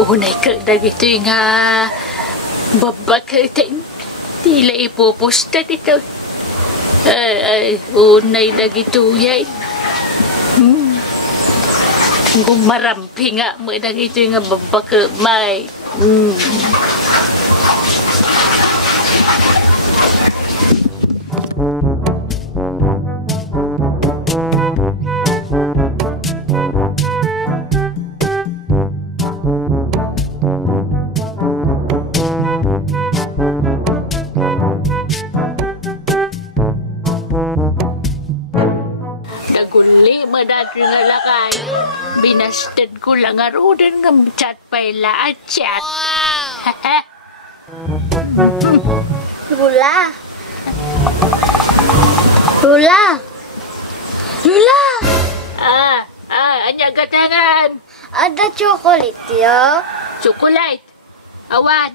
Unay ka dagito nga babakating tila ipupusta dito. Unay dagito yan. Kung marampi nga mo dagito nga babakamay. Madati nga lakay. Binasted ko lang nga roden nga chat pala at chat. Lula. Lula. Lula. Anya gatangan. Ada chocolate yo. Chocolate. Awan.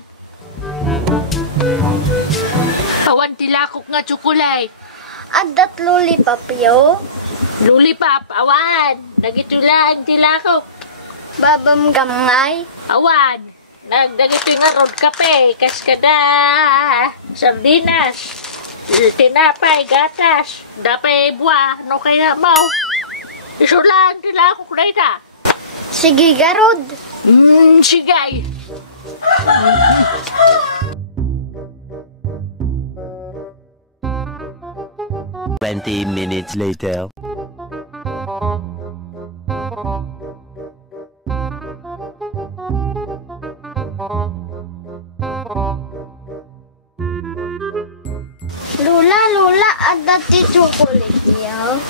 Awan tilakok nga chocolate. Adat lollipop yo. Lollipop, awan. Nagito lang tilakok. Babam gamay. Awan. Nagdagito nga rod kape. Kaskada. Sardinas. Tinapay, gatas. Dapay buwa. No kaya mau. Iso lang tilakok na ita. Sige garod. Sigay. 20 minutes later. Lula, ada ti chocolate yo.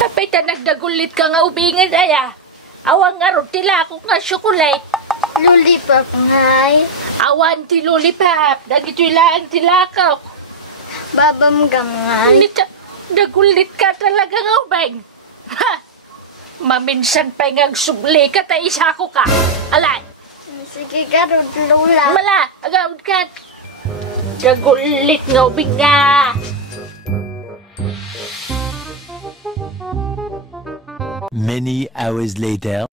Kapit na nagdagulit ka nga ubingin aya. Awang nga ron tilakok nga chocolate. Lollipop ngay. Awan ti lollipop. Dagito lang tilakok. Babam gamay. Nagulit ka talaga nga ubing. Ha! Maminsan pa nga subli ka ta isako ka. Alay. Sige garod lula. Mala, agawad ka. Nagulit nga ubing nga. Many hours later.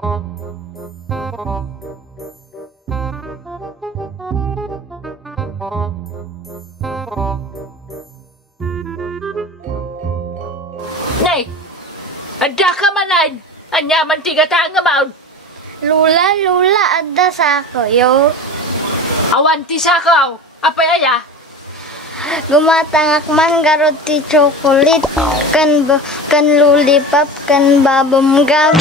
Nay, ada ka manan. Anyaman tigata nga maun. Lula, ada sako yo. Awan ti sakaw. Apay aya? Gumatangak man garod ti chocolate. Kan lollipop, kan babam gam.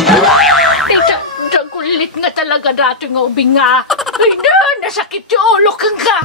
Nagulit nga talaga dati nga ubing nga. Ay na, nasakit yung ulo kang ka.